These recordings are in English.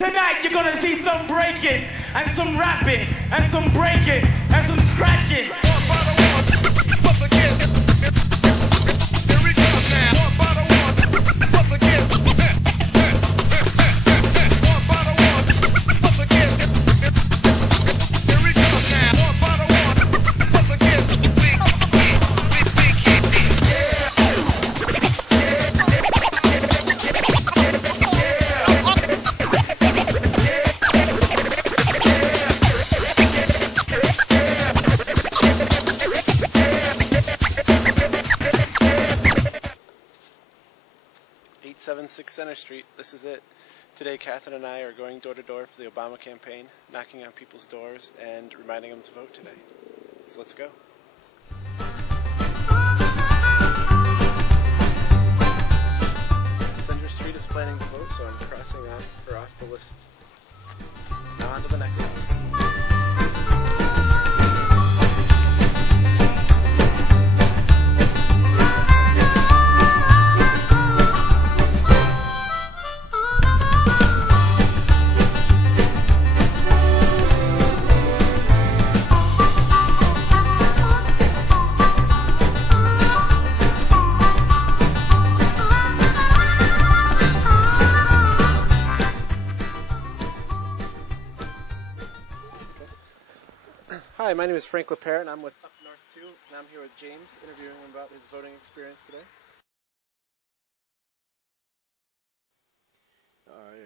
Tonight you're gonna see some breaking and some rapping and some breaking and some scratching. Once again, here we go now. One by one, once again. One by one, once again. Here we go now. One by one, once again. We keep it. Center Street. This is it. Today, Catherine and I are going door to door for the Obama campaign, knocking on people's doors and reminding them to vote today. So let's go. Center Street is planning to vote, so I'm crossing her off the list. Now on to the next house. Hi, my name is Frank LaPere, and I'm with Up North 2, and I'm here with James, interviewing him about his voting experience today.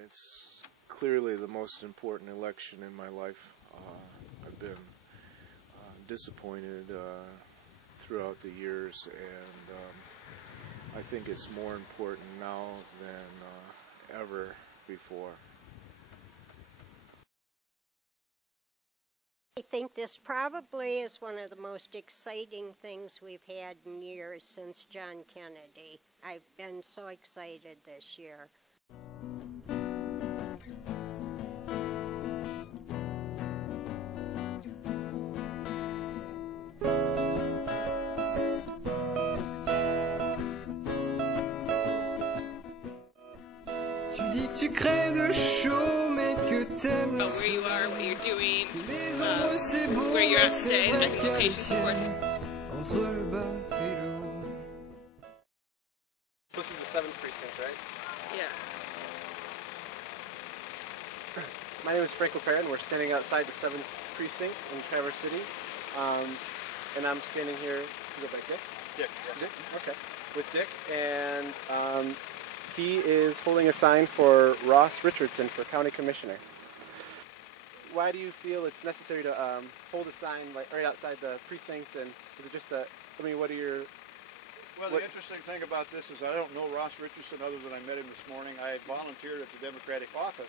It's clearly the most important election in my life. I've been disappointed throughout the years, and I think it's more important now than ever before. I think this probably is one of the most exciting things we've had in years since John Kennedy. I've been so excited this year. Tu dis que tu crèves de chaud, mais que t'aimes le where you are, what you're doing, c'est beau, where you're at today, and I think location's important. Entre le bas et le haut. This is the 7th precinct, right? Yeah. My name is Frank LaPere, and we're standing outside the 7th precinct in Traverse City. And I'm standing here, you go back, Dick? Dick. Dick? Okay. With Dick, and he is holding a sign for Ross Richardson for County Commissioner. Why do you feel it's necessary to hold a sign right outside the precinct? And is it just what are your... Well, the interesting thing about this is I don't know Ross Richardson other than I met him this morning. I had volunteered at the Democratic office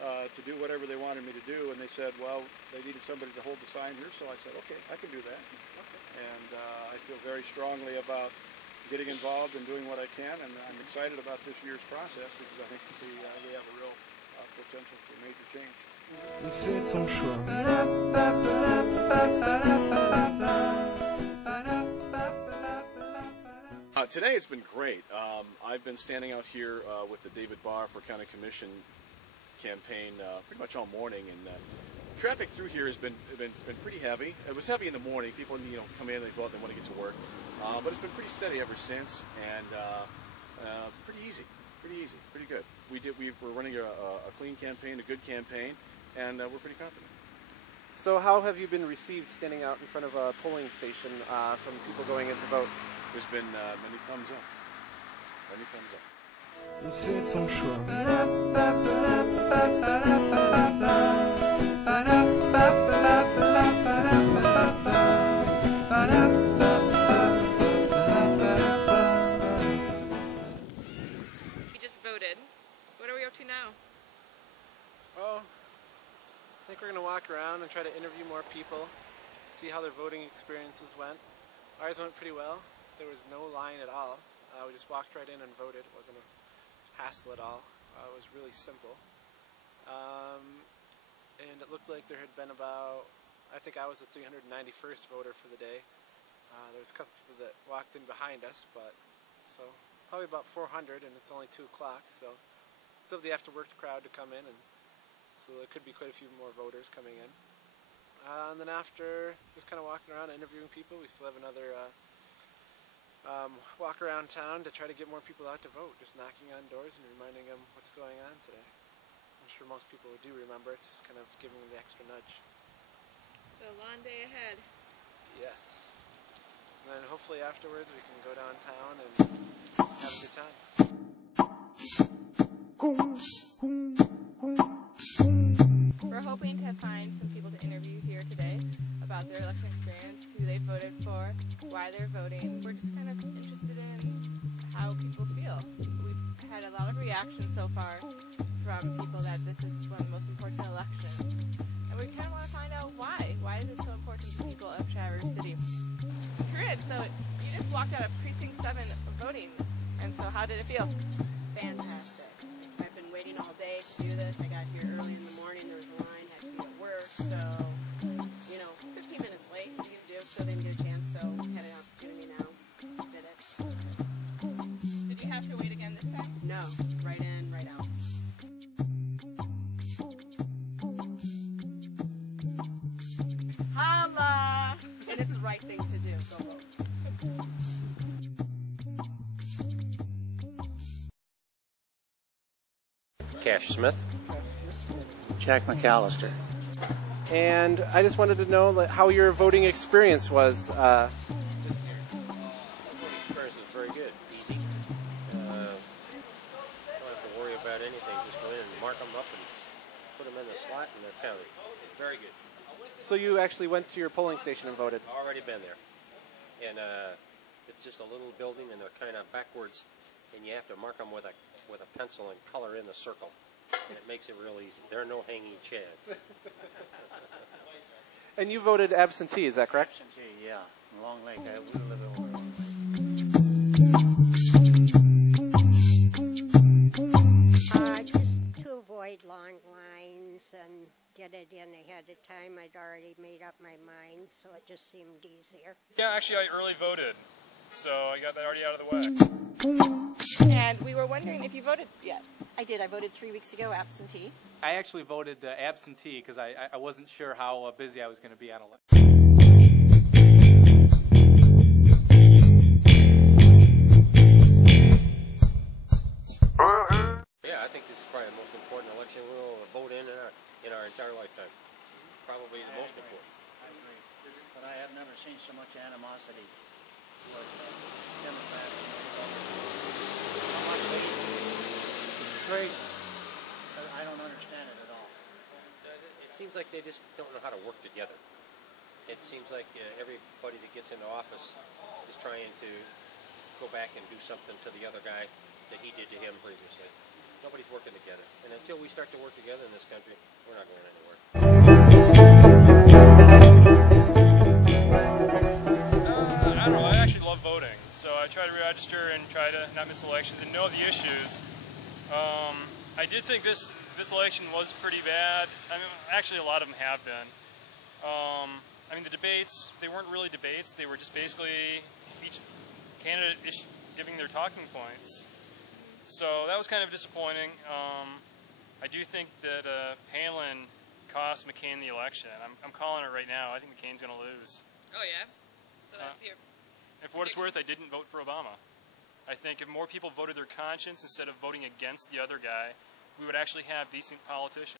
to do whatever they wanted me to do, and they said, well, they needed somebody to hold the sign here, so I said, okay, I can do that. Okay. And I feel very strongly about getting involved and doing what I can, and I'm excited about this year's process because I think we have a real potential for major change. Fais ton choix. Today it's been great. I've been standing out here with the David Barr for County Commission campaign pretty much all morning, and traffic through here has been pretty heavy. It was heavy in the morning. People come in, they vote, they want to get to work, but it's been pretty steady ever since, and pretty easy, pretty good. We're running a clean campaign, a good campaign, and we're pretty confident. So how have you been received standing out in front of a polling station from people going in to vote? There's been many thumbs up. Many thumbs up. Fais ton choix. We just voted. What are we up to now? Well, I think we're going to walk around and try to interview more people, see how their voting experiences went. Ours went pretty well. There was no line at all. We just walked right in and voted. It wasn't a hassle at all. It was really simple. And it looked like there had been about, I think I was the 391st voter for the day. There was a couple people that walked in behind us, but so probably about 400, and it's only 2 o'clock, so still have the after work crowd to come in and so there could be quite a few more voters coming in. And then after just kind of walking around and interviewing people, we still have another walk around town to try to get more people out to vote, just knocking on doors and reminding them what's going on today. I'm sure most people do remember, it's just kind of giving them the extra nudge. So a long day ahead. Yes. And then hopefully afterwards we can go downtown and have a good time. We're hoping to find some people to interview here today about their election experience, who they voted for, why they're voting. We're just kind of interested in how people feel. We've had a lot of reactions so far from people that this is one of the most important elections. And we kind of want to find out why. Why is it so important to people of Traverse City? Corinne, so you just walked out of Precinct 7 voting, and so how did it feel? Fantastic. I've been waiting all day to do this. I got here early in the morning. There was a line. Had to be at work. So, 15 minutes late. What are you going to do? Still didn't get a chance. So, had an opportunity now. Did it. Did you have to wait again this time? No. Right in, right out. Holla! And it's the right thing to do. Go vote. Cash Smith. Jack McAllister. And I just wanted to know how your voting experience was. Voting experience is very good. Easy. Don't have to worry about anything. Just go in and mark them up and put them in the slot and they're counted. Very good. So you actually went to your polling station and voted? Already been there. And it's just a little building and they're kind of backwards and you have to mark them with a pencil and color in the circle. And it makes it real easy. There are no hanging chads. And you voted absentee, is that correct? Absentee, yeah. Long Lake. I live over Long Lake. Just to avoid long lines and get it in ahead of time, I'd already made up my mind, so it just seemed easier. Yeah, actually I early voted, so I got that already out of the way. And we were wondering if you voted yet. I did. I voted 3 weeks ago, absentee. I actually voted absentee because I wasn't sure how busy I was going to be on election. Yeah, I think this is probably the most important election we'll vote in our entire lifetime. Probably the most important. I agree. But I have never seen so much animosity toward Democrats and Republicans. It's crazy. I don't understand it at all. It seems like they just don't know how to work together. It seems like everybody that gets into office is trying to go back and do something to the other guy that he did to him previously. Nobody's working together. And until we start to work together in this country, we're not going anywhere. I don't know. I actually love voting. So I try to register and try to not miss elections and know the issues. I did think this election was pretty bad. I mean, actually a lot of them have been. I mean, the debates, they weren't really debates. They were just basically each candidate giving their talking points. So that was kind of disappointing. I do think that Palin cost McCain the election. I'm calling it right now. I think McCain's going to lose. Oh, yeah? So that's your... And for what it's worth, I didn't vote for Obama. I think if more people voted their conscience instead of voting against the other guy, we would actually have decent politicians.